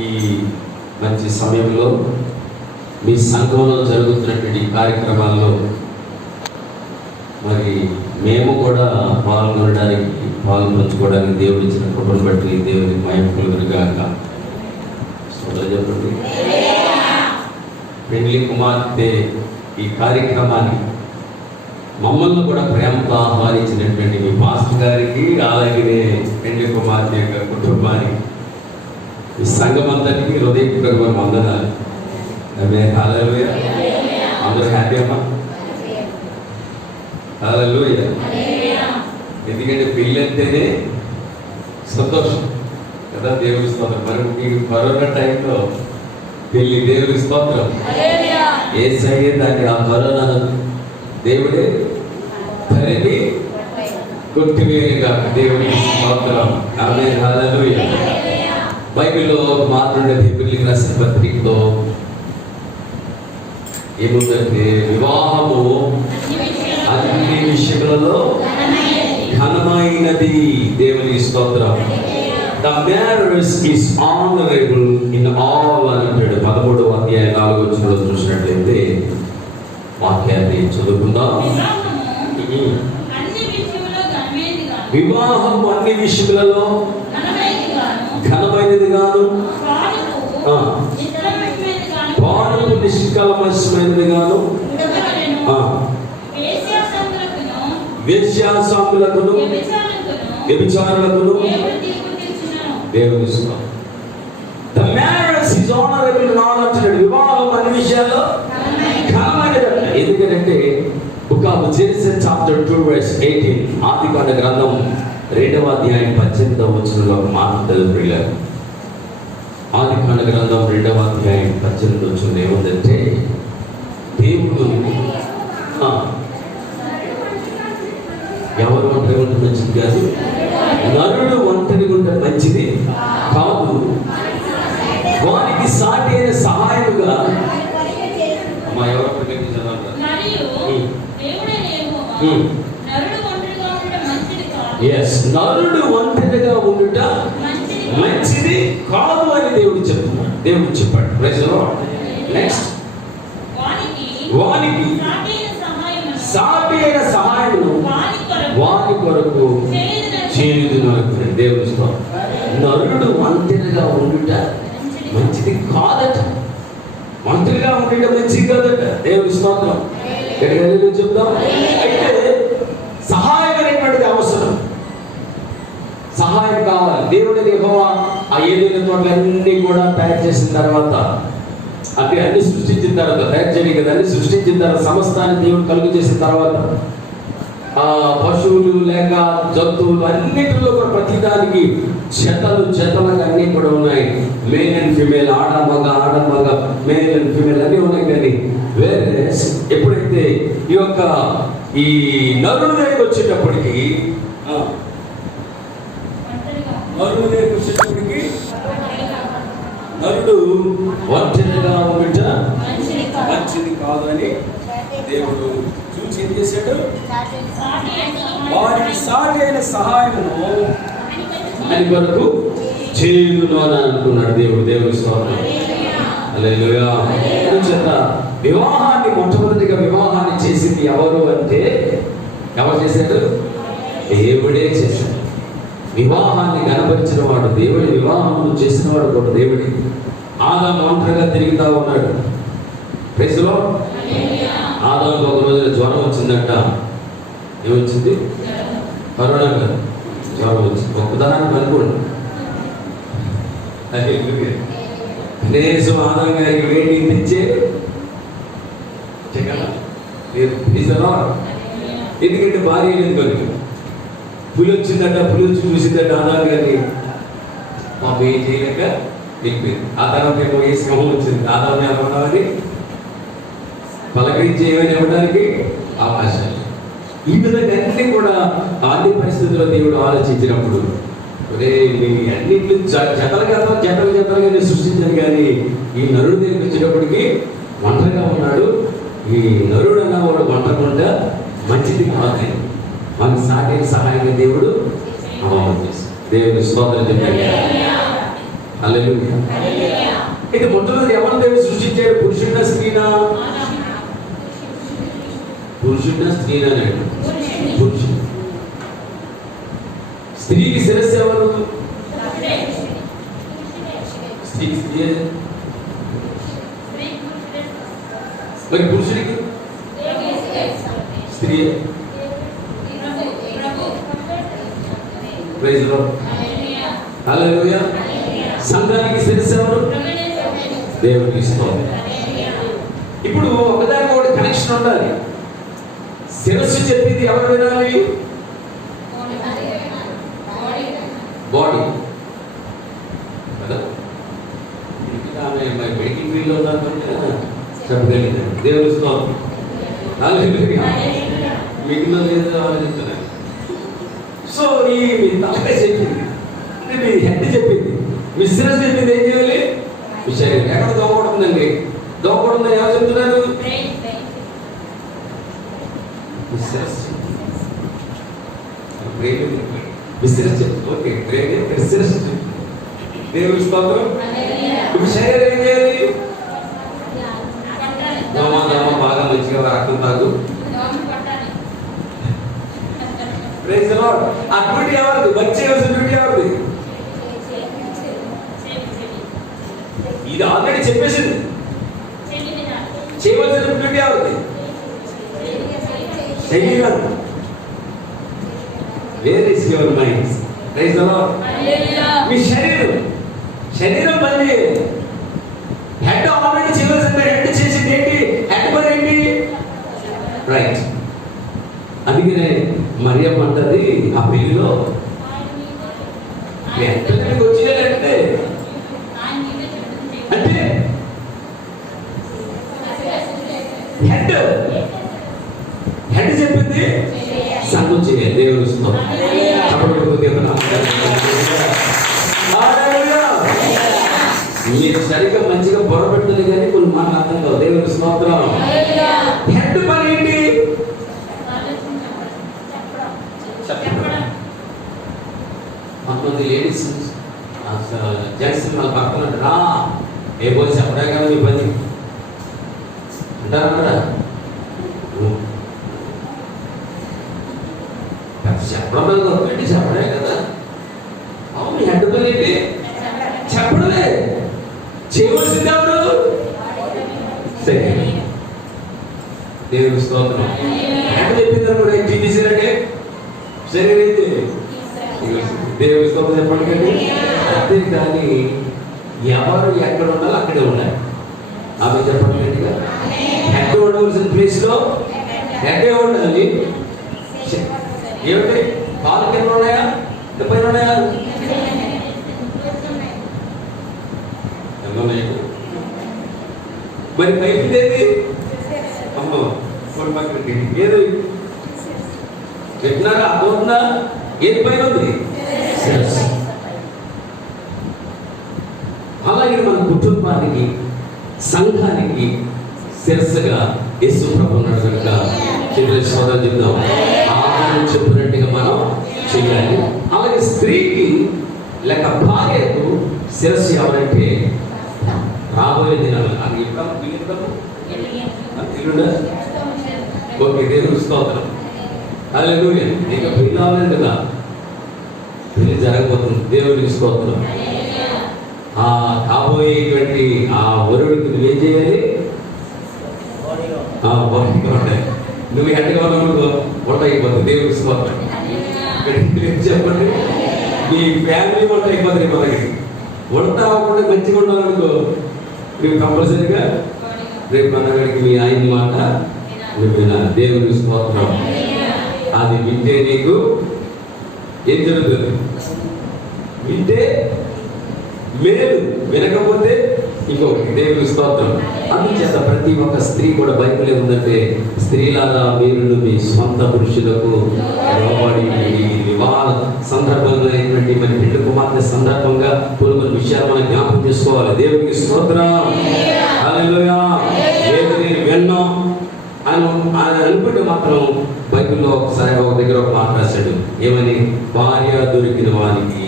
ఈ మంచి సమయంలో మీ సంఘంలో జరుగుతున్నటువంటి కార్యక్రమాల్లో మరి మేము కూడా పాల్గొనడానికి పంచుకోవడానికి దేవుడు ఇచ్చిన కృపను బట్టి దేవుని మహిమ కలుగునుగాక. చెప్పండి. పెళ్లి కుమార్తె ఈ కార్యక్రమాన్ని మమ్మల్ని కూడా ప్రేమతో ఆహ్వానించినటువంటి మీ పాస్టర్ గారికి, అలాగే పెళ్లి కుమార్తె యొక్క కుటుంబానికి, ఈ సంఘమంతటికి హృదయపూర్వక వందనాలు. హల్లెలూయా. అందరూ హ్యాపీ అమ్మా? హల్లెలూయా. ఎందుకంటే పెళ్ళి అంటేనే సంతోషం కదా, దేవుడి స్తోత్రం. మరి ఈ కరోనా టైంలో పెళ్ళి దేవుడి స్తోత్రం. యేసయ్యే దాన్ని ఆ కరోనా దేవుడే తరిమి కొట్టివేయగా దేవుడికి స్తోత్రం. ఆమేన్. హల్లెలూయా. బైబిల్లో మాట్లాడే ఫిలిప్పీయులకు రాసిన పత్రికలో ఏముందంటే, వివాహము అన్ని విషయములలో ఘనమైనది. దేవుని స్తోత్రం. The marriage is honorable in all అంటాడు. 13వ అధ్యాయం 4వ వచనంలో చూసినట్లయితే వాక్యాన్ని చదువుకుందాం. వివాహం అన్ని విషయములలో ఘనమైనది గాను, పానుపు నిష్కల్మషమైనది గాను, వేశ్యాసాములకును వ్యభిచారులకును దేవుని స్తోత్రం. The marriage is honorable in all అంటాడు. వివాహం అన్ని విషయాల్లో ఘనమైనది. ఎందుకంటే book of Genesis chapter 2 verse 18 ఆదికాండ గ్రంథం 2వ అధ్యాయం 18వ వచనంలో ఒక మాట తెలుపులే. ఆదికాండ గ్రంథం 2వ అధ్యాయం 18వ వచనం ఏముందంటే, దేవుడు ఎవరు ఒంటరి ఉంటే మంచిది కాదు, నరుడు ఒంటరి ఉంటే మంచిది కాదు, వారికి సాటి అయిన సహాయముగా అమ్మా ఎవరు నరుడు ఒంటరిగా ఉండుట మంచిది కాదు అని దేవుడు చెప్తున్నాడు. దేవుడు చెప్పాడు. Praise the lord. నెక్స్ట్, వానికి సాటి అయిన సహాయమును వాని కొరకు చేయుదునకు. దేవుని స్తోత్రం. నరుడు ఒంటరిగా ఉండుట మంచిది కాదట. ఒంటరిగా ఉండుట మంచిది కాదట. దేవుని స్తోత్రం. చెప్తాం. అయితే సహాయం అనేటువంటిది అవసరం. సహాయం కావాలి. దేవుడిని యెహోవా ఆ ఏదైనా తోటలన్నీ కూడా తయారు చేసిన తర్వాత, అంటే అన్ని సృష్టించిన తర్వాత, తయారు చేయడం కదా, అన్ని సృష్టించిన తర్వాత, సమస్తాన్ని దేవుడు కలుగు చేసిన తర్వాత, ఆ పశువులు లేక జంతువులు అన్నిటిలో కూడా ప్రతిదానికి జతలకు అన్నీ కూడా ఉన్నాయి. మేల్ అండ్ ఫీమేల్, ఆడ మగ, మేల్ అండ్ ఫీమేల్ అన్నీ ఉన్నాయి. కానీ వేరే ఎప్పుడైతే ఈ నరుడు దగ్గరికి వచ్చేటప్పటికి నరుడు ఒంటరిగా ఉండుట మంచిది కాదు అని దేవుడు చూసి ఏం చేశాడు, వారికి సాటి అయిన సహాయమును అని కొరకు చేయుదును అని అనుకున్నాడు దేవుడు. దేవుని స్తోత్రం. హల్లెలూయా. వివాహాన్ని మొట్టమొదటిగా వివాహాన్ని చేసింది ఎవరు అంటే, ఎవరు చేశాడు? దేవుడే చేశాడు. వివాహాన్ని కనపరిచిన వాడు దేవుడి, వివాహం చేసిన వాడు కూడా దేవుడి. ఆదాము ఒంటరిగా తిరుగుతా ఉన్నాడు. Praise the lord. ఆదాముకు ఒక రోజున జ్వరం వచ్చిందంట. ఏమొచ్చింది? కరోనా కాదు, జ్వరం వచ్చింది. ఒక ఉదాహరణ అనుకోండి. కనీసం ఆదాము గారికి వేడి తెచ్చే ఎందుకంటే భార్య లేదు కనుక. పులి వచ్చిందట, పులి వచ్చి చూసిందట ఆదాము గారిని. మాకు ఏం చేయలేక వెళ్ళిపోయింది. ఆ తర్వాత ఏమో ఏ సింహం వచ్చింది. ఆదాము ఏమన్నామని పలకరించి ఏమైనా ఇవ్వడానికి అవకాశాలు. ఈ విధంగా అన్ని కూడా అన్ని పరిస్థితుల్లో దేవుడు ఆలోచించినప్పుడు, అన్నింటిలో జతలుగా సృష్టించాను. కానీ ఈ నరుడు దగ్గరికి వచ్చేటప్పటికి ఒంటరిగా ఉన్నాడు. ఈ నరుడు అన్నవాడు ఒంటరిగా మంచిది కాదు. మనకు సాటి సహాయంగా దేవుడు చేశాడు. దేవుని స్తోత్రం చెప్పాడు. హల్లెలూయా. అయితే మొట్టమొదటి ఎవరు దేవుడు సృష్టించాడు? పురుషుడినా స్త్రీనా? పురుషుడినా స్త్రీనా అన్నాడు? పురుషుడు. స్త్రీకి శిరస్సు ఎవరు? స్త్రీకి స్త్రీ. మరి పురుషుడికి స్త్రీ. Praise lord. హల్లెలూయా. సంఘానికి శిరస్సు ఎవరు? దేవుడికి స్తోత్రం. ఇప్పుడు ఒకదానికి ఒకటి కనెక్షన్ ఉండాలి. శిరస్సు చెప్పింది ఎవరు వినాలి? బాడీ కదా. ఆమె మెడికల్ ఫీల్డ్లో ఉన్నారంటే చెప్పగలిగింది. దేవుడి స్తోత్రం. హల్లెలూయా. మిగిలిన లేదు ఆలోచిస్తున్నాను. సో ఈ తలపై చెప్పింది, అంటే మీ హెడ్ చెప్పింది, మీ శిరస్సు చెప్పింది ఏం చేయాలి? మీ శరీరం ఎక్కడ దోపడుతుందండి? దోపడుతుందని ఎవరు చెప్తున్నారు? ఓకే, దేవుడి స్తోత్రం. ఇప్పుడు శరీరం ఏం చేయాలి? దోమ బాగా మంచిగా రక్తం తాగు. Praise the lord. ఆ డ్యూటీ ఎవరిది? వచ్చేవలసిన డ్యూటీ ఎవరిది? ఇది ఆల్రెడీ చెప్పేసింది. చేయవలసిన డ్యూటీ ఎవరిది? శరీరం. Where is your mind? Praise the lord. మీ శరీరం పని చేయాలి. హెడ్ ఆల్రెడీ చేయవలసింది. హెడ్ చేసింది ఏంటి? హెడ్ పని ఏంటి? రైట్. అందుకనే మరియమ్మ అంటది ఆ పెళ్లిలో, ఎంతకి వచ్చేయాలంటే అంటే హెడ్ చెప్పింది సంఘం చేయాలి. దేవుడు స్తోత్రం. మీరు సరిగ్గా మంచిగా పొరపెట్టదు కానీ కొన్ని మాటలు అర్థం కావు. దేవుడు స్తోత్రం. హెడ్ పని ఏంటి? కొంతమంది లేడీస్ జెంట్స్ వాళ్ళ పక్కన రా ఏ పోయి చెప్పడే కదా మీ పని అంటారు కదా. చెప్పడం ఏంటి? చెప్పడే కదా. అవును, హెడ్ పని ఏంటి? చెప్పడమే. చేయవలసింది ఎవరు? సరే, దేవుడి స్తోత్రం. హెడ్ చెప్పింది కూడా ఏం తీసేరంటే శరీరం అయితే దేవుడి స్తోత్రం చెప్పండి కండి. అంతేకాని ఎవరు ఎక్కడ ఉండాలో అక్కడే ఉండాలి. ఆమె చెప్పండి గట్టిగా. హెడ్ ఉండవలసిన ప్లేస్ లో హెడ్డే ఉండాలి. ఏమిటి? కాలు కింద ఉన్నాయా? పైన ఉన్నాయా? మరి పైకి ఏది? అమ్మ ఏది చెప్పినారా? అర్థమవుతుందా? ఏది పైన ఉంది? అలాగే మన కుటుంబానికి సంఘానికి శిరస్సుగా యేసు ప్రభు ఉన్నాడు కనుక చివరి సోదరు చెప్దాం, ఆయన చెప్పినట్టుగా మనం చేయాలి. అలాగే స్త్రీకి లేక భార్యకు శిరస్సు ఎవరంటే రాబోయే దినాలు అది ఓకే. దేవుడు స్తోత్రం. హల్లెలూయా. నీకు పెళ్లి అవ్వలేదు కదా, పెళ్లి జరగబోతుంది. దేవుడికి స్తోత్రం. ఆ కాబోయేటువంటి ఆ వరుడికి నువ్వేం చేయాలి? నువ్వు ఎండగా ఉన్నప్పుడు వంట అయిపోతుంది. దేవుడికి స్తోత్రం. చెప్పండి, మీ ఫ్యామిలీ వంట అయిపోతుంది. మనకి వంట అవ్వకుండా మంచిగా ఉండాలనుకో, నువ్వు కంపల్సరీగా రేపు మనగడికి మీ ఆయన మాట నువ్వు దేవుడికి స్తోత్రం. అది వింటే నీకు ఏం జరుగుతుంది? వింటే మేలు, వినకపోతే ఇంకొకటి. దేవుడికి స్తోత్రం. అందుచేత ప్రతి ఒక్క స్త్రీ కూడా బైబిలే ఉందంటే, స్త్రీలారా మీరు మీ స్వంత పురుషులకు లోబడి. వివాహ సందర్భంగా అయినటువంటి మరి పెళ్లి కుమార్తె సందర్భంగా కొన్ని విషయాలు మనం జ్ఞాపకం చేసుకోవాలి. దేవుడికి స్తోత్రం. హల్లెలూయా. ఏది నేను విన్నాం అని అనుకుంటే మాత్రం బైబిల్లో ఒకసారి ఒక దగ్గర ఒక మాట రాశాడు. ఏమని? భార్య దొరికిన వానికి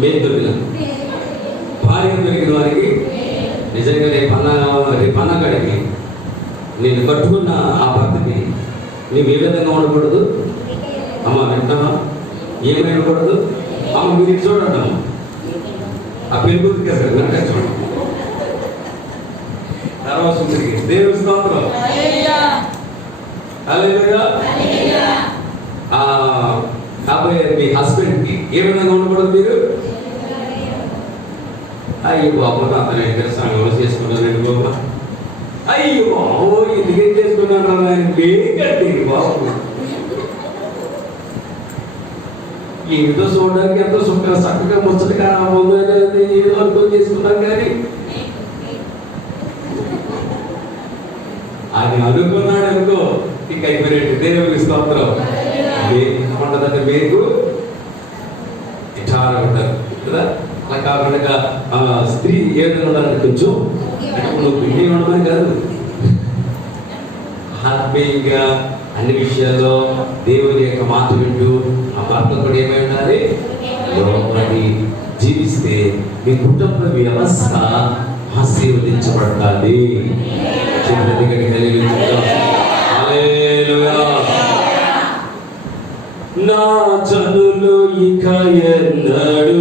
మేలు దొరికిన నిజంగా రేపు అన్నగాడికి నేను కట్టుకున్న ఆ భర్తకి నువ్వు ఏ విధంగా ఉండకూడదు అమ్మ, వింటామా? ఏమై ఉండకూడదు అమ్మ. మీరు చూడండి అమ్మ, ఆ పెరుగుతుంది కదా చూడండి. తర్వాత దేవుని స్తోత్రం. హల్లెలూయా. కాబట్టి మీ హస్బెండ్కి ఏ విధంగా ఉండకూడదు మీరు? అయ్యో బాబు, అతను ఎక్కడ సంఘంలో చేసుకున్నానండి బాబా. అయ్యో బాబు, ఎందుకేం చేసుకున్నాను ఆయన లేకండి బాబు. ఏదో చూడడానికి ఎంతో చక్కగా ముచ్చటగా ఏదో అనుకోని చేసుకున్నాం, కానీ అది అనుకున్నాడు అనుకో ఇక అయిపోయినట్టు. దేవుని స్తోత్రం. ఉండదంటే మీకు చాలా ఉంటారు కదా. అలా కాకుండా స్త్రీ ఏ విధంగా ఉండాలంటే కొంచెం నువ్వు పిండి ఉండమని కాదు, హ్యాపీగా అన్ని విషయాల్లో దేవుని యొక్క మాట వింటూ ఆ భర్త కూడా ఏమై ఉండాలి, లోబడి జీవిస్తే మీ కుటుంబ వ్యవస్థ ఆశీర్వదించబడాలి. నా చదువులు ఇక ఎన్నడు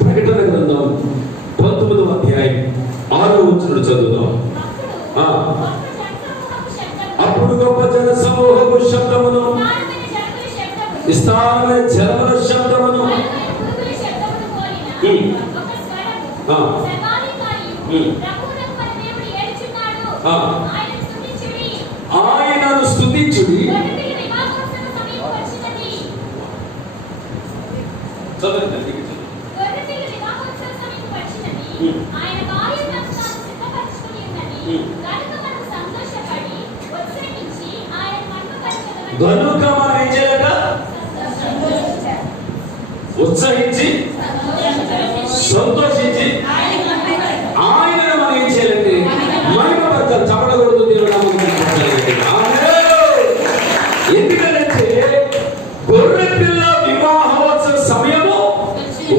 ప్రకటన గ్రంథం 19వ అధ్యాయం 6వ వచనం చదువుదాం. అప్పుడు గొప్ప జన సమూహము శబ్దమును, విస్తారమైన జలముల శబ్దమును, ఆయనను స్తుతించుడి. గనుక మనం ఏం చేయాలట? ఉత్సహించి సంతోషించి ఆయనను మనం ఏం చేయాలంటే మహిమపరచాలి. చపడకూడదు. దేవుడు ఎందుకంటే గొర్రె పిల్ల వివాహోత్సవ సమయము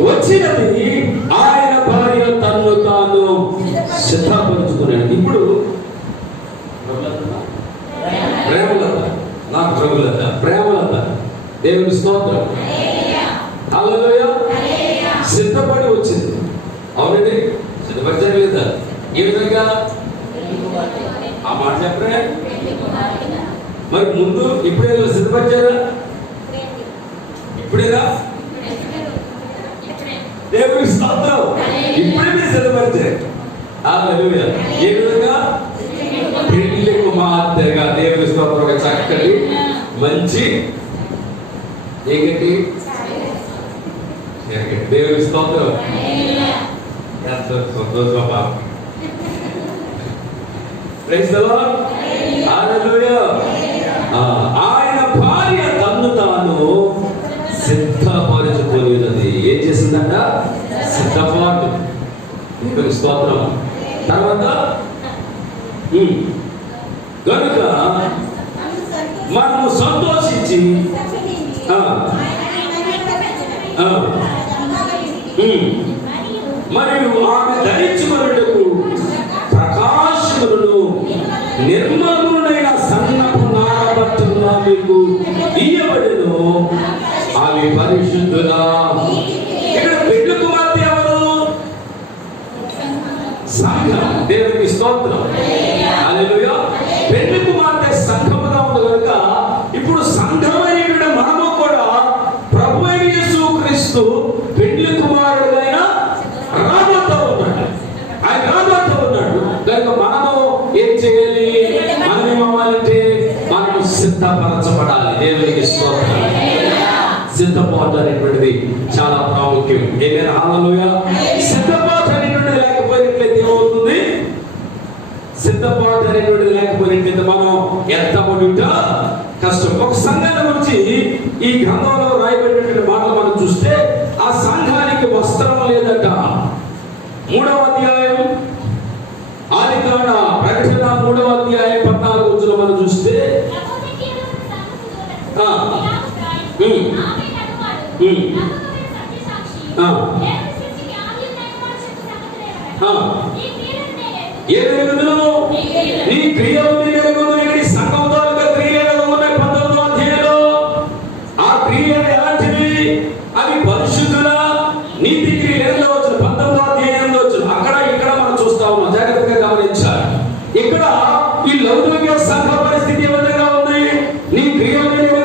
వచ్చినది. ఆయన భార్య తన్ను తాను సిద్ధపరుచుకున్నాడు. ఇప్పుడు ప్రేమలత, నాకు ప్రభులత, ప్రేమలత. దేవుని స్తోత్రం. హల్లెలూయా. సిద్ధపడి వచ్చింది. అవునండి, సిద్ధపరిచారు లేదా? ఏ విధంగా ఆ మాట చెప్పరే? మరి ముందు ఇప్పుడే సిద్ధపరిచారా? ఇప్పుడేనా? దేవుని స్తోత్రం. ఇప్పుడే మీరు సిద్ధపరిచారు. హల్లెలూయా. ఏ విధంగా? పెళ్లి కుమార్తెగా. దేవుని స్తోత్రం. చక్కటి మంచి ఏంటి? దేవుని స్తోత్రం. ఎంత సంతోషం. Praise the lord. హల్లెలూయా. ఆయన భార్య తన్ను తాను సిద్ధపరచుకొని ఉన్నది. ఏం చేసిందంట? సిద్ధపాటు. దేవుని స్తోత్రం. తర్వాత కనుక మనము సంతోషించి మరియు ఆమె ధరించుకొనుటకు ప్రకాశములను నిర్మలములైన దేవునికి స్తోత్రం. హల్లెలూయా. పెళ్లి కుమార్తె సంఘముగా ఉంది కనుక ఇప్పుడు సంఘమైనటువంటి మనము కూడా ప్రభువైన యేసుక్రీస్తు పెళ్లి కుమారుడైన రాబోతూ ఉన్నాడు. ఆయన రాబోతూ ఉన్నాడు కనుక మనము ఏం చేయాలి? మనం ఏమవ్వాలంటే మనం సిద్ధపరచబడాలి. దేవునికి స్తోత్రం. సిద్ధపాటు అనేటువంటిది చాలా ప్రాముఖ్యం. ఏదైనా హల్లెలూయా. సిద్ధపాటు అనేటువంటిది లేకపోయినట్లయితే ఏమవుతుంది? సిద్ధపాటు అనేటువంటిది లేకపోయినట్లయితే మనం ఎత్తబడుట కష్టం. ఒక సంఘాన్ని గురించి ఈ గ్రంథంలో రాయబడినటువంటి మాటలు మనం చూస్తే ఆ సంఘానికి వస్త్రం లేదట. 3వ అధ్యాయం ఆదికాండ ప్రకటన 3వ అధ్యాయం 14వ వచనంలో మనం చూస్తే నీ క్రియలు సంఘంతో క్రియలు ఉన్నాయి. 19వ అధ్యాయంలో ఆ క్రియలు ఎలాంటివి? అవి పరిశుద్ధుల నీతి క్రియలు. 19వ అధ్యాయంలో అక్కడ ఇక్కడ మనం చూస్తా ఉన్నాం. జాగ్రత్తగా గమనించాలి. ఇక్కడ ఈ లౌకిక సంఘ పరిస్థితి ఏ విధంగా ఉంది? నీ క్రియలు నీవు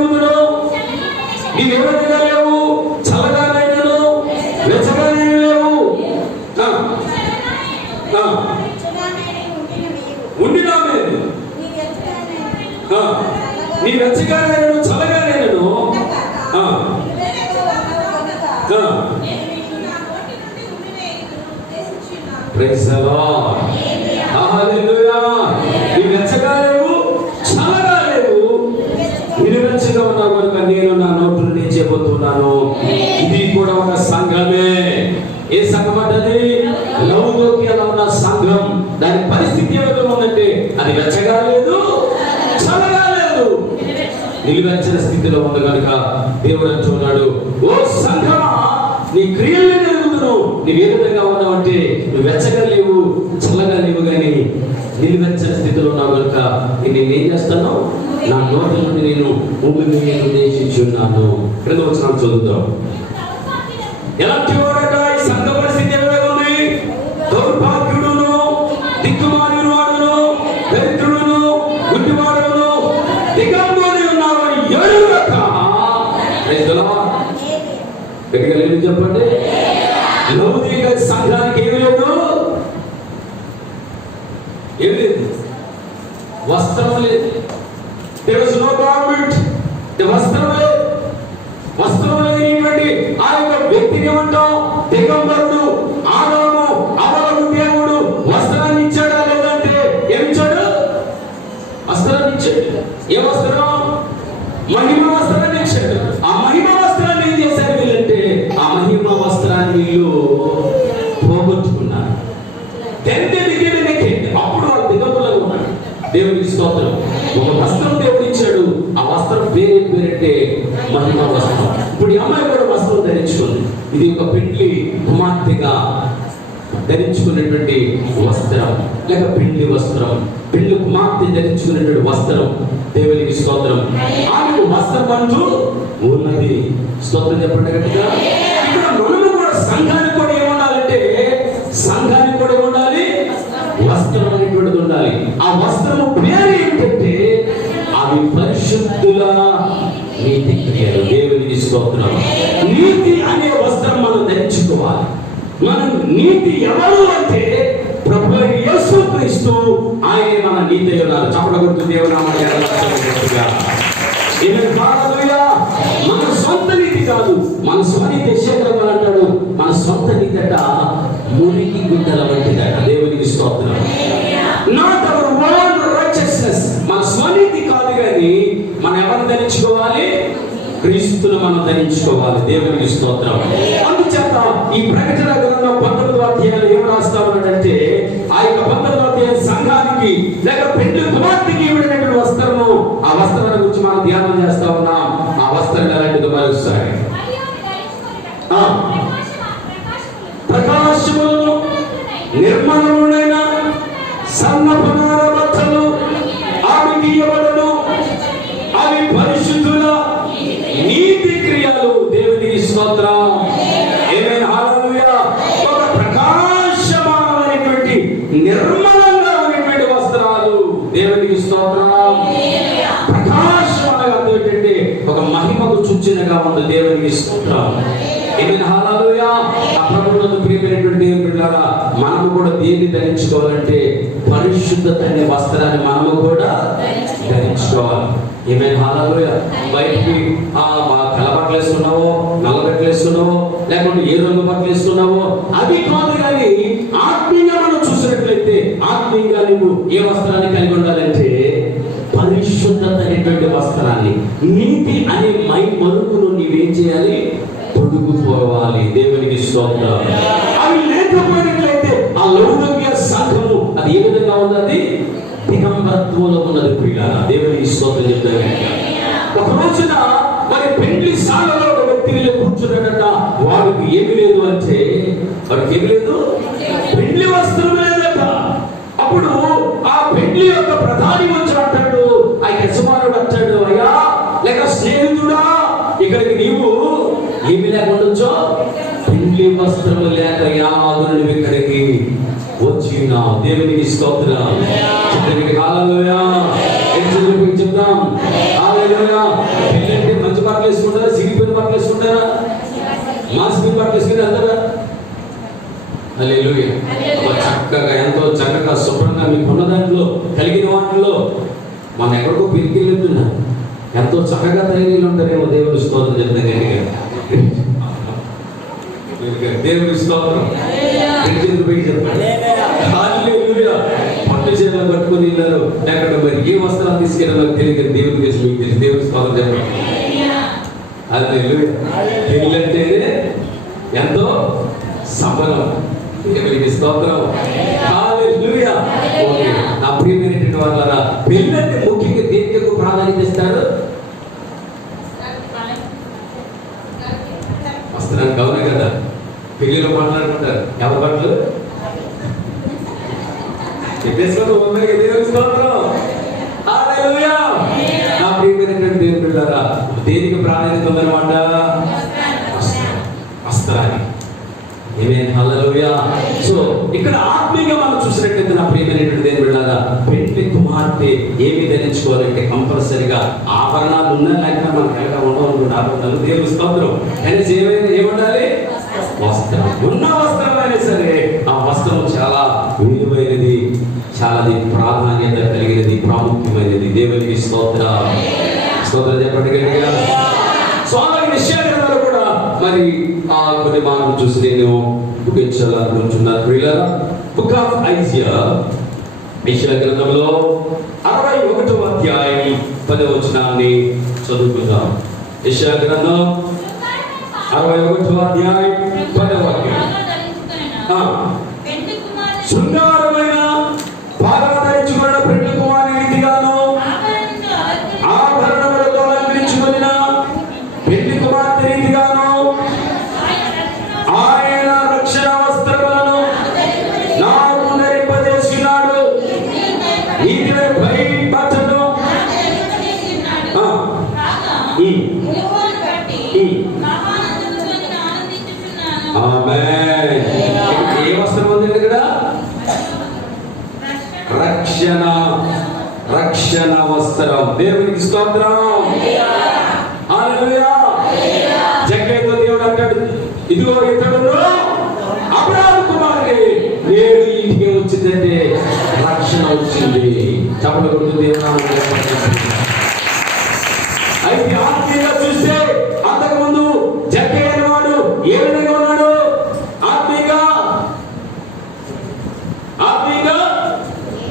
ఏ విధంగా లేవు? చల్లగానైనను వెచ్చగానైనా లేవు. ఉండినా లేదు. నీ వెచ్చగానైనను చల్లగానైనను ప్రైజ్ ది లార్డ్. హల్లెలూయా. నీ వెచ్చగా లేవు, చల్లగా లేవు, నిలువెచ్చగా ఉన్నావు కనుక నేను నా నోటి నుండి చెప్పబోతున్నాను. ఇది కూడా ఒక సంఘమే. ఏ సంఘం అంటే లౌకికంగా ఉన్న సంఘం. దాని పరిస్థితి ఏ విధంగా ఉందంటే అది వెచ్చగా లేదు, చల్లగా లేదు, నిలువెచ్చని స్థితిలో ఉంది కనుక దేవుడు అంటున్నాడు, ఓ సంఘమా నీ క్రియలు ఎరుగుదును. నువ్వు ఏ విధంగా ఉన్నావంటే నువ్వు వెచ్చగా లేవు, చల్లగా లేవు, కానీ నిలువెచ్చని స్థితిలో ఉన్నావు కనుక నేనేం చేస్తాను? నా నోటి నుండి నేను భూమిని ఉద్దేశించున్నాను. 2వ వచనం చదువుతాం. ఎలాంటి వాడట ఈ సంఘ పరిస్థితి ఎలా ఉంది? దౌర్భాగ్యుడును, దిక్కుమాలిన వాడును, దరిద్రుడును, గుడ్డివాడును, దిగంబరి ఉన్నావని ఎరుగక. గట్టిగా లేదు చెప్పండి. లౌకిక సంఘానికి ఏమి లేదు? ఏం లేదు. వస్త్రం లేదు. There was no garment. వస్త్రం లేదు. వస్త్రం లేనిటువంటి ఆ యొక్క వ్యక్తిని ఏమంటాం? దిగంబరుడు. ఆదాము అవలకు దేవుడు వస్త్రాన్ని ఇచ్చాడా లేదంటే ఏమిచ్చాడు? వస్త్రాన్ని ఇచ్చాడు. ఏ వస్త్రం? మహిమ వస్త్రాన్ని ఇచ్చాడు. ఆ మహిమ వస్త్రాన్ని ఏం చేశారు వీళ్ళంటే ఆ మహిమ వస్త్రాన్ని వీళ్ళు పోగొట్టుకున్నారు. అప్పుడు వాళ్ళు దిగంబరులుగా ఉన్నారు. దేవునికి స్తోత్రం. ఒక వస్త్రం దేవుడు ఇచ్చాడు. ఆ వస్త్రం పేరంటే మహిమ వస్త్రం. ఇప్పుడు ఈ అమ్మాయి కూడా వస్త్రం ధరించుకుంది. ఇది ఒక పెళ్లి కుమార్తెగా ధరించుకునేటువంటి వస్త్రం, లేక పెళ్లి వస్త్రం. పెళ్లి కుమార్తె ధరించుకునేటువంటి వస్త్రం. దేవునికి స్తోత్రం. ఆమెకు వస్త్రం అంటూ ఉన్నది. స్తోత్రం చెప్పండి గట్టిగా. ఇక్కడ మనము కూడా సంఘానికి కూడా ఏముండాలంటే సంఘానికి కూడా ఏముండాలి? వస్త్రం అనేటువంటిది ఉండాలి. ఆ వస్త్రము పేరు ఏంటంటే అవి పరిశుద్ధుల నీతి క్రియలు. దేవునికి స్తోత్రం. నీతి అనే వస్త్రం మనం ధరించుకోవాలి. మనం నీతి ఎవరు అంటే ప్రభువైన యేసుక్రీస్తు. ఆయన మన నీతి ఉన్నారు. చప్పట్లు దేవుని నామమున మన సొంత నీతి కాదు. మన స్వనీతి శేఖరం అంటాడు. మన సొంత నీతి అట మురికి గుడ్డల వంటిదట. దేవునికి స్తోత్రం. Not our own righteousness. మన స్వనీతి కాదు, కానీ మనం ఎవరిని ధరించుకోవాలి? క్రీస్తును మనం ధరించుకోవాలి. దేవునికి స్తోత్రం. అందుచేత ఈ ప్రకటన గ్రంథం 19వ అధ్యాయంలో ఏం రాస్తా ఉన్నాడంటే ఆ యొక్క 19వ అధ్యాయం సంఘానికి లేక పెళ్లి కుమార్తెకి ఇవ్వబడినటువంటి వస్త్రము. ఆ వస్త్రాల గురించి మనం ధ్యానం చేస్తా ఉన్నాం. ఆ వస్త్రం ఎలాంటిదో మరొకసారి. ప్రకాశములను నిర్మలములైన సన్నపనార బట్టలు ఆమెకి ఇవ్వబడును. అవి పరిశుద్ధుల నీతి క్రియలు. దేవునికి స్తోత్రం. ఆమేన్. హల్లెలూయా. ఒక ప్రకాశమానమైనటువంటి నిర్మలంగా ఉన్నటువంటి వస్త్రాలు. దేవునికి స్తోత్రం. ప్రకాశంగా ఏంటంటే ఒక మహిమకు చుచ్చినగా ఉంది. దేవునికి స్తోత్రం. హల్లెలూయా. ఆ ప్రభువునందు ప్రియమైనటువంటి దేవుని బిడ్డలారా, మనము కూడా దేన్ని ధరించుకోవాలంటే పరిశుద్ధత అనే వస్త్రాన్ని మనము కూడా ధరించుకోవాలి. హల్లెలూయా. బయటికి కలబట్టలు వేస్తున్నావో, నల్ల బట్టలు వేస్తున్నావో, లేకుంటే ఏ రంగు బట్టలు వేస్తున్నావో అవి కాదు. కానీ ఆత్మీయంగా మనం చూసినట్లయితే ఆత్మీయంగా నువ్వు ఏ వస్త్రాన్ని కలిగి ఉండాలంటే పరిశుద్ధత అనేటువంటి వస్త్రాన్ని, నీతి అనే మరుపును నీవేం చేయాలి? తొడుగుకోవాలి. దేవునికి స్తోత్రం. అవి లేకపోయినట్లయితే ఆ లౌకిక సంఘము అది ఏ విధంగా ఉన్నది? దిగంబరత్వంలో ఉన్నది. ప్రియులారా, దేవునికి స్తోత్రం చెప్తాను. ఒక రోజున మరి పెండ్లి సాలలో ఒక వ్యక్తి వెళ్ళి కూర్చున్నాడట. వాడికి ఏమి లేదు అంటే, వాడికి ఏమి లేదు, పెండ్లి వస్త్రం లేదట. అప్పుడు ఆ పెండ్లి యొక్క ప్రధాని వచ్చి అంటాడు, ఆ యజమానుడు అంటాడు, అయ్యా లేక స్నేహితుడా, ఇక్కడికి నీవు ఏమి లేకుండొచ్చో, పెండ్లి వస్త్రము లేక యాదును ఇక్కడికి వచ్చినావు. దేవునికి స్తోత్రం. హల్లెలూయా. చెప్తాం హల్లెలూయా. పెళ్ళంటే మంచి బట్టలు వేసుకుంటారా? సిగిపోయిన బట్టలు వేసుకుంటారా? మాసిపోయిన బట్టలు వేసుకుని వెళ్తారా? హల్లెలూయా. చక్కగా ఎంతో చక్కగా శుభ్రంగా మీకున్న దాంట్లో కలిగిన వాటిలో మనం ఎక్కడికో పిలికి వెళ్తున్నా ఎంతో చక్కగా తయారీలు ఉంటారేమో. దేవుని స్తోత్రం చెప్తాను. దేవుని స్తోత్రం. పట్టు చీరలు పట్టుకుని వెళ్ళారు, లేకపోతే మరి ఏ వస్త్రాలు తీసుకెళ్ళారో నాకు తెలియదు. దేవుని తెలుసు, మీకు తెలుసు. దేవుని స్తోత్రం చెప్పండి. పెళ్ళంటేనే ఎంతో సంబరం. దేవునికి స్తోత్రం. హల్లెలూయా. ఓకే, నా ప్రియమైనటువంటి వాళ్ళారా, పెళ్ళంటే ముఖ్యంగా దేనికి ఎక్కువ ప్రాధాన్యత ఇస్తారు? వస్త్రానికి. అవును కదా, పెళ్లిలో మాట్లాడుకుంటారు. ఎవరి బట్టలు చెప్పేసుకోవడం. దేవుని స్తోత్రం. హల్లెలూయా. నా ప్రియమైనటువంటి దేవుని బిడ్డలారా, దేనికి ప్రాధాన్యత ఉందన్నమాట? వస్త్రానికి. హల్లెలూయా. సో ఇక్కడ ఆత్మీయంగా మనం చూసినట్లయితే నా ప్రియమైనటువంటి దేవుని బిడ్డలారా, పెండ్లి కుమార్తె ఏమి ధరించుకోవాలంటే కంపల్సరిగా ఆభరణాలు ఉన్నా లేకపోతే మనకు ఎలా ఉండవనుకుంటే ఆభరణాలు. దేవుని స్తోత్రం. కానీ ఏముండాలి? వస్త్రం. ఉన్న వస్త్రం అయినా సరే ఆ వస్త్రం చాలా విలువైనది, చాలా ప్రాధాన్యత కలిగినది, ప్రాముఖ్యమైనది. దేవునికి స్తోత్రం. స్తోత్రం చెప్పండి గట్టిగా. సో అలాగే యెషయా గ్రంథంలో కూడా మరి కొన్ని మనం చూసి నేను ముగించాలనుకుంటున్నాను. ప్రియులారా, బుక్ ఆఫ్ ఐజియా, యెషయా గ్రంథంలో 61వ అధ్యాయం 10వ వచనాన్ని చదువుకుందాం. యెషయా గ్రంథం 61వ అధ్యాయం 10వ వాక్యం. శృంగారమైన బాగా ధరించుకున్న పెండ్లి కుమారుని రీతిగాను ఆభరణములతో అలంకరించుకున్న పెండ్లి కుమార్తె రీతిగాను ఆయన రక్షణ వస్త్రములను నాకు ధరింపజేసినాడు. నీతిపై పై బట్టను ఏ వస్త్రం ఉంది ఇక్కడ? రక్షణ వస్త్రం. దేవునికి స్తోత్రం. హల్లెలూయా. జక్కయ్యతో దేవుడు అంటాడు, ఇదిగో ఇతడును అబ్రాహాము కుమారుడే, నేడు ఇంటికి వచ్చిందంటే రక్షణ వచ్చింది. చప్పట్లు కొడుతూ దేవుడు. అయితే ఆత్మీయంగా చూస్తే అంతకుముందు జక్కయ్య అనేవాడు ఏ విధంగా ఉన్నాడు? ఆత్మీయంగా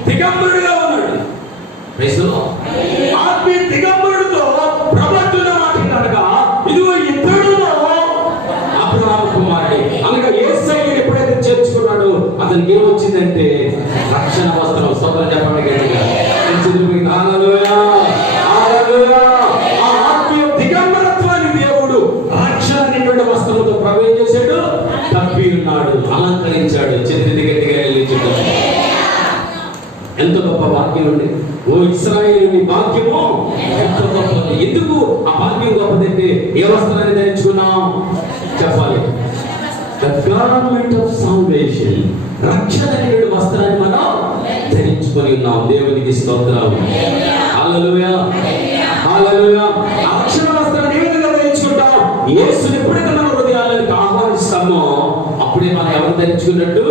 దిగంబరుడుగా ఉన్నాడు. ఆత్మీయ దిగంబరుడితో ప్రవర్తన మాట్లాడగా ఇదిగో ఇతడును అబ్రాహాము కుమారుడే. అనగా యేసయ్యను ఎప్పుడైతే చేర్చుకున్నాడో అతనికి ఏమొచ్చిందంటే రక్షణ వస్త్రం. స్తోత్రం చెప్పండి గట్టిగా. హల్లెలూయా. హల్లెలూయా. ఆ ఆత్మీయ దిగంబరత్వాన్ని దేవుడు రక్షణ నిండు వస్త్రంతో ప్రవేశం చేశాడు, తప్పి ఉన్నాడు, అలంకరించాడు. చెత్తి గట్టిగా వెళ్ళించాడు. ఎంత గొప్ప వాక్యం అండి. ఓ ఇశ్రాయేలు భాగ్యము ఎంత గొప్పది. ఎందుకు ఆ భాగ్యం గొప్పదంటే ఏ వస్త్రాన్ని ధరించుకున్నాం చెప్పాలి. The garment of salvation. రక్షణ నిండు వస్త్రాన్ని మనం దేవునికి స్తోత్రం. హల్లెలూయా, హల్లెలూయా. ఆ రక్షణ వస్త్రాన్ని ఏ విధంగా ధరించుకుంటాం? యేసుని ఎప్పుడైతే మన హృదయాలకు ఆహ్వానిస్తామో అప్పుడే మనం ఎవరు ధరించుకున్నట్టు?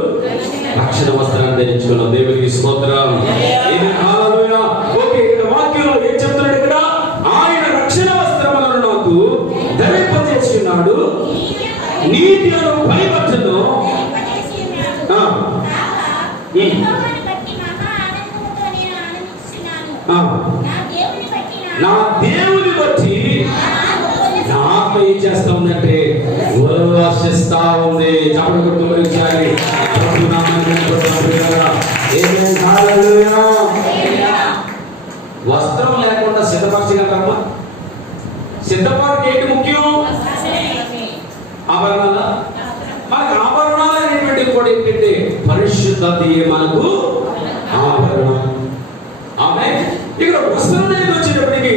రక్షణ వస్త్రాన్ని ధరించుకున్నాం. దేవునికి స్తోత్రం. హల్లెలూయా. ఓకే, ఇక్కడ వాక్యంలో ఏం చెప్తున్నాడు? ఇక్కడ ఆయన రక్షణ వస్త్రములను నాకు ధరింపజేస్తున్నాడు, నీతి అను పైబట్టను నా దేవుని బట్టి నాపై చేస్తా ఉందంటే ఉల్లాసిస్తా ఉంది. చప్పుడు గుర్తుపరిచాలి. వస్త్రం లేకుండా సిద్ధపరచగలరమ్మా? సిద్ధపాటుకి ఏంటి ముఖ్యం? ఆభరణాల. మనకు ఆభరణాలు అనేటువంటి కూడా ఏంటంటే పరిశుద్ధతయే మనకు ఆభరణం. ఆమె ఇక్కడ వస్త్రం అనేది వచ్చేటప్పటికి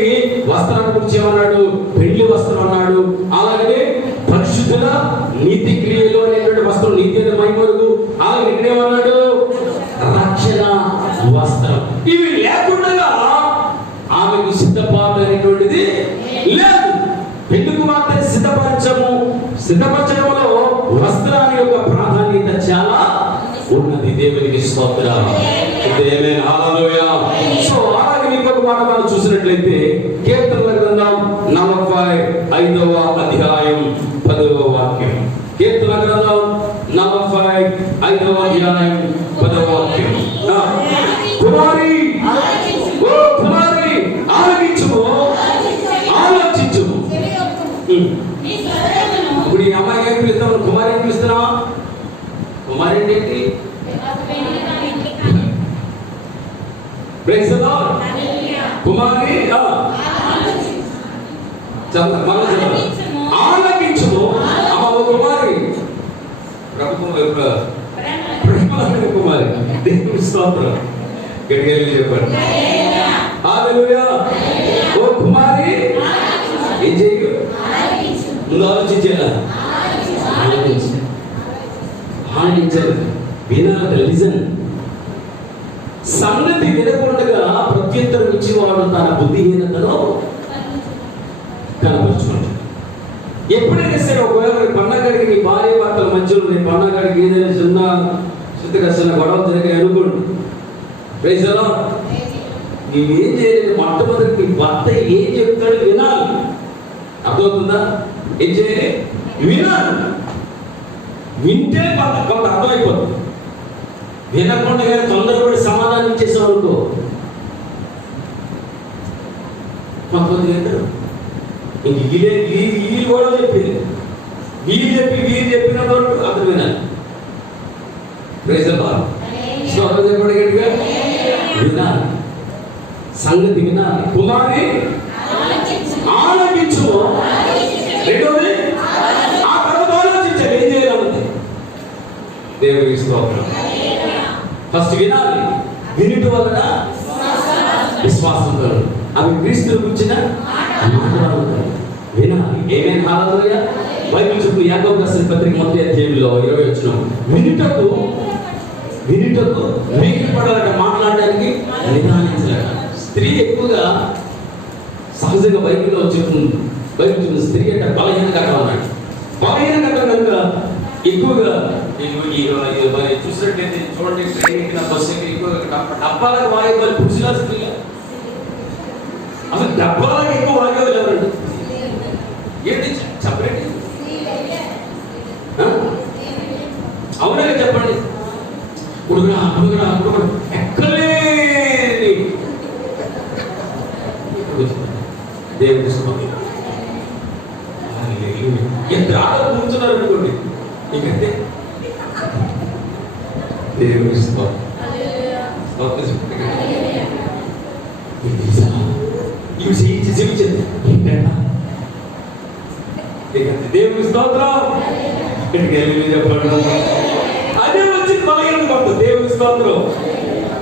వస్త్రాన్ని గురించి ఏమన్నాడు? పెళ్లి వస్త్రం అన్నాడు. అలాగే పరిశుద్ధుల నీతి క్రియలు అనేటువంటి వస్త్రం, నీతి అనే మైమరుగు. అలాగే ఇక్కడ ఏమన్నాడు? రక్షణ వస్త్రం. ఇవి లేకుండా ఆమెకు సిద్ధపాటు అనేటువంటిది లేదు. ఎందుకు మాత్రం సిద్ధపరచము? సిద్ధపరచడంలో వస్త్రాన్ని యొక్క ప్రాధాన్యత చాలా ఉన్నది. దేవునికి స్తోత్రం. హల్లెలూయా. సో అలాగే ఇంకొక మాట మనం చూసినట్లయితే కీర్తనల గ్రంథం 45వ అధ్యాయం 10వ వాక్యం. కీర్తనల గ్రంథం 45వ అధ్యాయం 10వ వాక్యం. కుమారి, ఓ కుమారి, ఆలకించుము, ఆలోచించుము. ఇప్పుడు ఈ అమ్మాయి ఏం పిలుస్తావు? కుమారి ఏం పిలుస్తున్నావా? కుమారి ఏంటి? Praise the lord. కుమారి ఆలకించుము. అమ్మ ఓ కుమారి, కుమారి. దేవుని స్తోత్రం. గట్టిగా చెప్పండి. హల్లెలూయా. ఓ కుమారి ఏం చేయు? ముందు ఆలోచించాలా? ఆలోచించాలి. వినాలి. లిజన్. సంగతి వినకుండా ప్రత్యుత్తరం ఇచ్చేవాడు తన బుద్ధిహీనతలో కనపరుచుకుంటాడు. ఎప్పుడైనా సరే ఒకవేళ పండగడికి నీ భార్య భర్తల మధ్యలో నీ పండగడికి ఏదైనా చిన్న గొడవ జరిగాయి అనుకోండి. Praise the lord. నీవేం చేయలేదు. మొట్టమొదటి నీ భర్త ఏం చెప్తాడు వినాలి. అర్థమవుతుందా? ఏం చేయాలి? వినాలి. వింటే కొంత అర్థమైపోతుంది. వినకుండా కానీ తొందరపడి సమాధానం ఇచ్చేసాం అనుకో, కొంతమంది వింటారు. ఇంక వీళ్ళు కూడా చెప్పింది, వీళ్ళు చెప్పిన వరకు అతను వినాలి. Praise the lord. స్తోత్రం చెప్పండి గట్టిగా. వినాలి, సంగతి వినాలి. కుమారి ఆలోచించు. రెండోది ఆ తర్వాత ఆలోచించాలి ఏం చేయాలి. దేవునికి స్తోత్రం. ఫస్ట్ వినాలి. వినుట వలన విశ్వాసం కలుగును. అవి క్రీస్తును గురించిన మాటలు. వినాలి. ఏమేమి హల్లెలూయా. బైబిల్ చుట్టూ యాకోబు రాసిన పత్రిక మొదటి అధ్యాయంలో 20 వచనం, వినుటకు వేగిరపడాలట, మాట్లాడడానికి నిదానించాలట. స్త్రీ ఎక్కువగా సహజంగా బైబిల్లో చెప్తుంది. బైబిల్ స్త్రీ అంటే బలహీన ఘట్టం అన్నాడు. బలహీన ఘట్టం కనుక ఎక్కువగా చూసినట్లయితే చూడండి, ట్రైన్ ఎక్కిన బస్సు ఎక్కి ఎక్కువగా డబ్బాలకు వాగేవాళ్ళు పురుషుల స్త్రీగా. అసలు డబ్బాలకు ఎక్కువ వాగేవాళ్ళు ఎవరండి? ఏంటి చెప్పండి. అవునా చెప్పండి. ఉడుగురా ఎక్కలేని దేవుడి ఎంత ఆడ కూర్చున్నారు అనుకోండి. ఇంకంతే దేవుడి దేవుడి స్తోత్రం. చెప్పండి. అదే వచ్చింది బలహీన పడుతుంది. దేవుడి స్తోత్రం.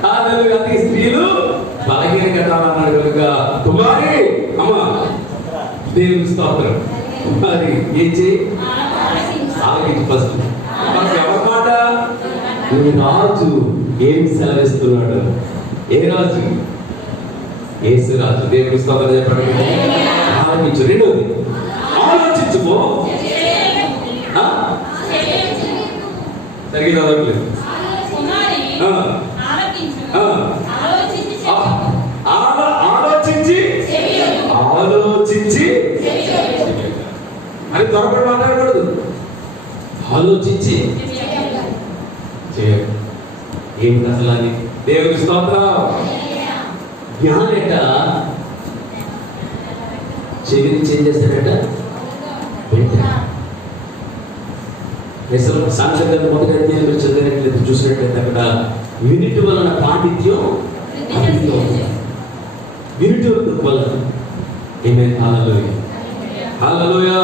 అందుకే స్త్రీలు బలహీన కట్టాలన్నాడు కనుక కుమారి అమ్మ దేవుడి స్తోత్రం. కుమారి ఏం చేయి? ఆలకించు. ఫస్ట్ ఎవరి మాట? రాజు ఏమి సెలవిస్తున్నాడు? ఏ రాజు? యేసు రాజు. దేవుని స్తోత్రం చెప్పండి. ఆలోచించు. రెండోది ఆలోచించుకో. సరిగ్గా చదవట్లేదు. ఆలోచించి అని త్వరపడి మాట్లాడకూడదు. ఆలోచించి చేయాలి. ఏమిటి అసలు అని? దేవుని స్తోత్రం. జ్ఞానట చెవిని చేంజ్ చేస్తాడట. సాంకేతిక మొదటి అధ్యాయంలో చదివినట్లయితే చూసినట్లయితే అక్కడ యూనిట్ వలన పాండిత్యం యూనిట్ వలన ఏమైనా హల్లెలూయా.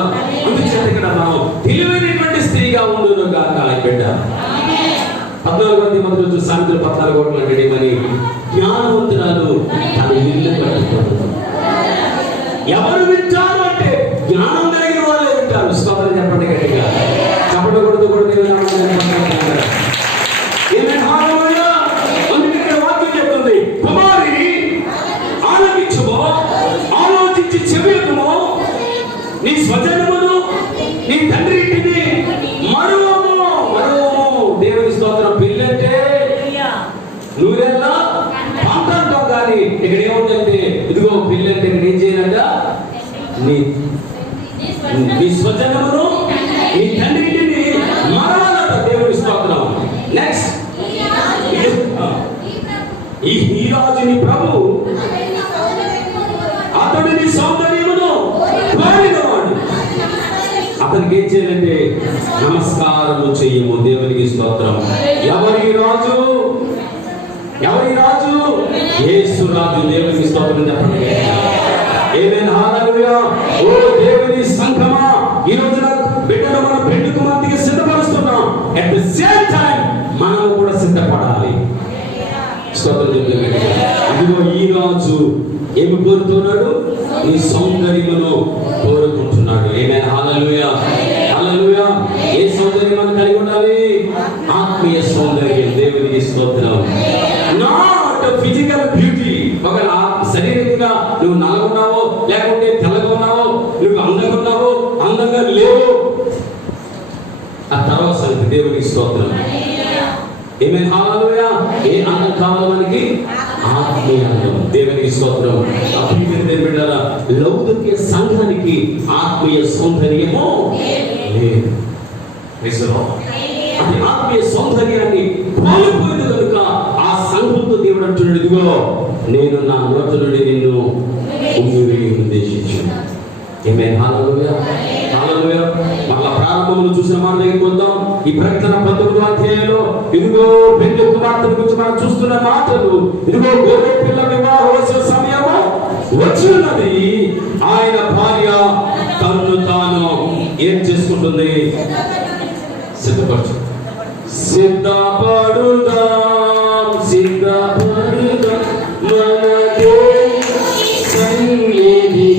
అందుచేత ఇక్కడ మనం తెలివైనటువంటి స్త్రీగా ఉండును గాక. బిడ్డ 14 మంది సాయంత్రం 14 అంటేమని జ్ఞానవంతురాలు తన ఇల్లు కట్టుకుంటుంది. ఎవరు వింటారు అంటే జ్ఞానం కలిగిన వాళ్ళే వింటారు. స్తోత్రం చెప్పండి గట్టిగా. చెప్పకూడదు కూడా అందుకే ఇక్కడ వాక్యం చెప్తుంది, కుమారి ఆలకించుమో, ఆలోచించి చెవియకుమో, నీ స్వజనమును నీ తండ్రి ఇంటిని మరువము. దేవుని స్తోత్రం. పెళ్ళంటే నువ్వెల్లా అంటాంటావు కానీ ఇక్కడ ఏముందంటే ఇదిగో పెళ్ళంటే ఇక్కడ ఏం చేయాలంట? నీ స్వజనమును నీ తండ్రి ఇంటిని మరవాలంట. దేవుని స్తోత్రం. నెక్స్ట్ ఈ రాజుని ప్రభు అతడు నీ సౌందర్యమును కోరినవాడు. అతనికి ఏం చేయాలంటే నమస్కారము చెయ్యము. దేవునికి స్తోత్రం. ఎవరి రాజు? ఎవరి రాజు? యేసు రాజు. దేవునికి స్తోత్రం చెప్పండి. ఆమేన్. హల్లెలూయా. ఓ దేవుని సంఘమా, ఈ రోజున బిడ్డలు మన పెళ్లి కుమార్తెకి సిద్ధపరుస్తున్నాం. అట్ ది సేమ్ టైం మనము కూడా సిద్ధపడాలి. స్తోత్రం చెప్పండి. ఇదిగో ఈ రాజు ఏమి కోరుతున్నాడు? నీ సౌందర్యమును కోరుకుంటున్నాడు. ఆమేన్. హల్లెలూయా. హల్లెలూయా. ఏ సౌందర్యం మనం కలిగి ఉండాలి? ఆత్మీయ సౌందర్యం. దేవునికి స్తోత్రం. Not physical beauty. ఒక శరీరంగా నువ్వు నల్లగున్నావో లేకుంటే తెల్లగా ఉన్నావో, నువ్వు అందంగా ఉన్నావో అందంగా లేవు, ఆ తర్వాత సంగతి. దేవునికి స్తోత్రం. ఆమేన్. హల్లెలూయా. ఏ అందం కావాలి మనకి? ఆత్మీయ అందం. దేవునికి స్తోత్రం. బిడ్డలారా, లౌకిక సంఘానికి ఆత్మీయ సౌందర్యము లేదు. అది ఆత్మీయ సౌందర్యాన్ని కోల్పోయింది కనుక ఆ సంఘంతో దేవుడు అంటున్నాడు, ఇదిగో నేను నా నోట నుండి నిన్ను ఉద్దేశించాను. ఆమేన్. హల్లెలూయా. హల్లెలూయా. మళ్ళా ప్రారంభంలో చూసిన మన దగ్గరికి వద్దాం. ఈ ప్రకటన 19వ అధ్యాయంలో ఇదిగో పెళ్లి కుమార్తె గురించి మనం చూస్తున్న మాటలు, ఇదిగో గొర్రె పిల్ల వివాహోత్సవ సమయము వచ్చినది. ఆయన భార్య తన్ను తాను ఏం చేసుకుంటుంది? సిద్ధపరచు. సిద్ధపడుదాం, సిద్ధపడుదాం మనకే సన్నిధికి.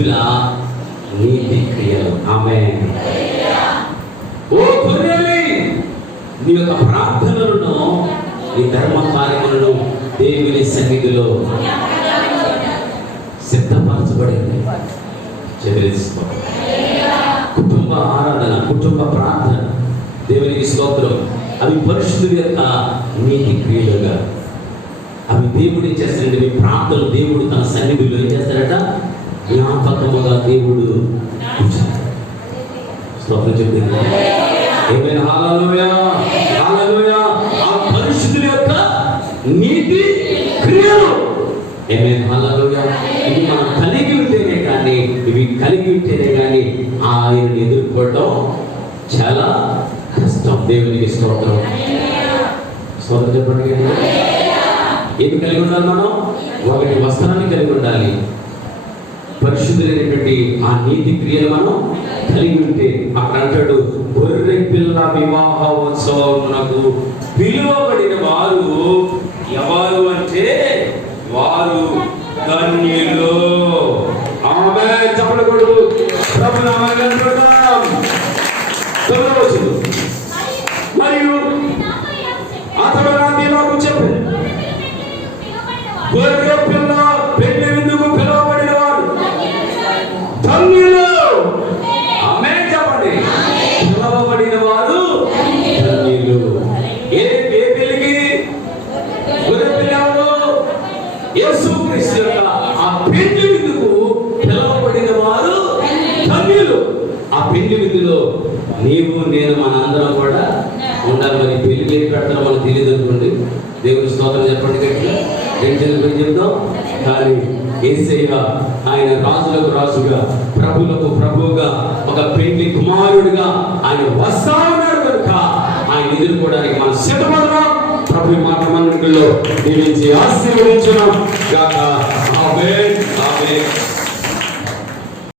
పరిశుద్ధుల నీతి క్రియలు. ఆమేన్. ఓ గొర్రెలే, నీ యొక్క ప్రార్థనలను, నీ ధర్మ కార్యములను దేవుని సన్నిధిలో సిద్ధపరచబడింది. చెల్లించుకో. కుటుంబ ఆరాధన, కుటుంబ ప్రార్థన, దేవునికి స్తోత్రం, అవి పరిశుద్ధుల యొక్క నీతి క్రియలుగా అవి దేవుడు ఏం చేస్తాడంటే, మీ ప్రార్థనలు దేవుడు తన సన్నిధిలో ఏం చేస్తాడట, జ్ఞాపకముగా దేవుడు స్తోత్రం చెప్తుంది. ఏమైనా హల్లెలూయా, హల్లెలూయా. ఆ పరిశుద్ధుల యొక్క నీతి క్రియలు. ఏమైనా హల్లెలూయా. ఇవి మనం కలిగి ఉంటేనే కానీ, ఇవి కలిగి ఉంటేనే కానీ ఆయనను ఎదుర్కోవడం చాలా కష్టం. దేవునికి స్తోత్రం. స్తోత్రం చెప్పండి. ఏమి కలిగి ఉండాలి మనం? ఒకటి వస్త్రాన్ని కలిగి ఉండాలి. పరిశుద్ధులైనటువంటి ఆ నీతి క్రియలు మనం కలిగి ఉంటే, అక్కడ అంటాడు, గొర్రె పిల్ల వివాహ ఉత్సవమునకు పిలువబడిన వారు ఎవరు అంటే వారు ధన్యులు. ఆమేన్. చెప్పకూడదు. ప్రభు నామమున కనపడతాం. తొలగవచ్చు. మరియు అతడు నాకు చెప్పాడు, గొర్రె పిల్ల పెళ్లి విందుకు పిలువబడిన వారు ధన్యులు. ఆమేన్ చెప్పండి. పిలువబడిన వారు ధన్యులు. ఏ పెళ్లికి? గొర్రె పిల్ల ఎవరు? యేసుక్రీస్తు యొక్క ఆ పెళ్లి విందుకు పిలువబడిన వారు ధన్యులు. ఆ పెళ్లి విందులో నీవు నేను మనందరం కూడా ఉండాలి. మరి పెళ్లి లేని పెడతారో మనకు తెలియదు అనుకోండి. దేవుని స్తోత్రం చెప్పండి. గట్టిగా ఏం చెప్తాం? కానీ యేసయ్య ఆయన రాజులకు రాజుగా, ప్రభులకు ప్రభువుగా, ఒక పెళ్లి కుమారుడిగా ఆయన వస్తా ఉన్నాడు కనుక ఆయన ఎదుర్కోవడానికి మనం సిద్ధపడదాం. ప్రభు మాట మన్నిటిలో దీవించి ఆశీర్వదించును గాక. ఆమేన్. ఆమేన్.